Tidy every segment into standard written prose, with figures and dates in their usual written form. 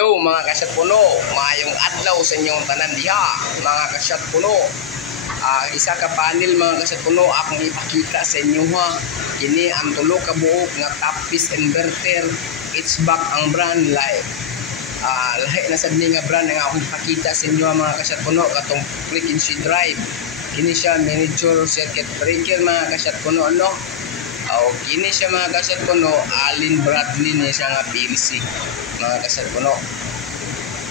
Hello mga kasyat puno, maayong adlaw sa inyong tanan diha mga kasyat puno. Isa ka panel mga kasyat puno akong ipakita sa inyo ha. Kini ang tulo ka buok nga top-piece inverter, HVAC ang brand live. Lahi na sad ni nga brand nga akong ipakita sa inyo mga kasyat puno katong frequency drive. Kini siya miniature circuit breaker mga kasyat puno ano. Kini siya mga kasyat puno, Allen Bradley ni siya nga PLC mga kasyat puno.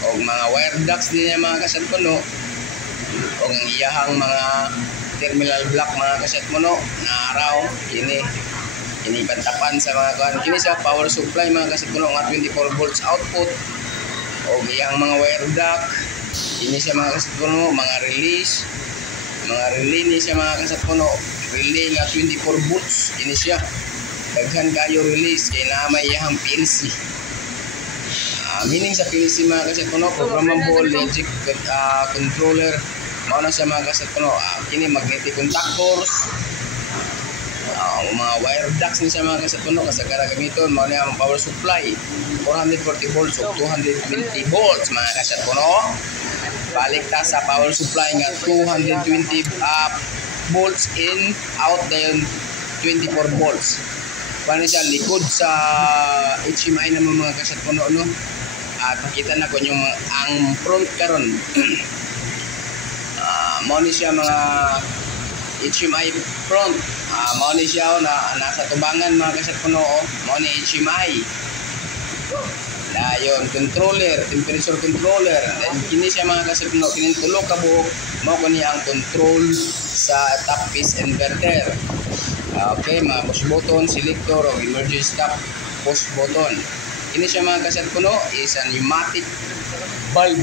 O mga wire ducts din niya mga kasyat puno. O ang iyahang mga terminal block mga kasyat puno na araw kini pantapan sa mga kuan. Kini siya power supply mga kasyat puno nga 24 volts output. O iyang mga wire duct kini siya mga kasyat puno, mga relay ni siya mga kasyat puno. Relay nga 24 volts ini siya daghan kayo release kay na may iyang PLC. Meaning sa PLC mga kasyat puno, programmable logic controller mao na siya mga kasyat puno. Kini magnetic contactors, mga wire ducts ni siya mga kasyat puno kasagara gamiton mao na ang power supply 440 volts o 220 volts mga kasyat puno. Balik ta sa power supply nga 220 volts in, out dayon 24 volts. Paano siya likod sa HMI naman mga kasyat puno no. At makita na ko yung ang front karon. Mao ni siya mga HMI front. Mao ni siya na nasa tubangan mga kasyat puno. Mao ni HMI. Dayon controller, temperature controller. Then kini siya mga kasyat puno, kini tulo ka buok mao kani ang control sa top-piece inverter. Okay, mga push button, selector o emergency stop push button. Ini siya mga kasyat puno is a pneumatic bulb.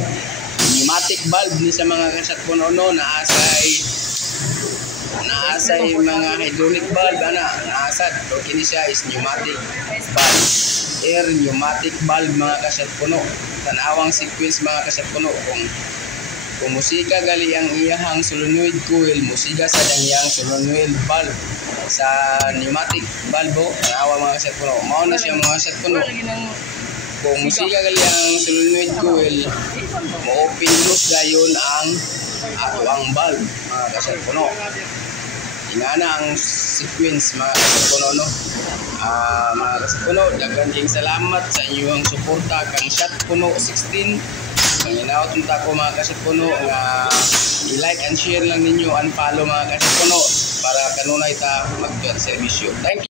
Pneumatic bulb ni sa mga kasyat puno no naasay mga hydraulic bulb naasad. So kini siya is pneumatic bulb. Air pneumatic bulb mga kasyat puno. Tanawang sequence mga kasyat puno kung musika gali ang iyahang solenoid coil, musika sa iyang solenoid bulb sa pneumatic bulb tanawa mga kasyat puno. Mao na siya mga kasyat puno. Kung musika gali ang solenoid coil, mo-open close dayon ang bulb mga kasyat puno. Ingana ang sequence mga kasyat puno no. Mga kasyat puno, daghan kayong salamat sa inyong suporta kang Shot Puno 16. Panginaot unta ko mga kasyat puno nga i-like and share lang ninyo, unfollow mga kasyat puno para kanunay ta magtuat serbisyo. Thank you.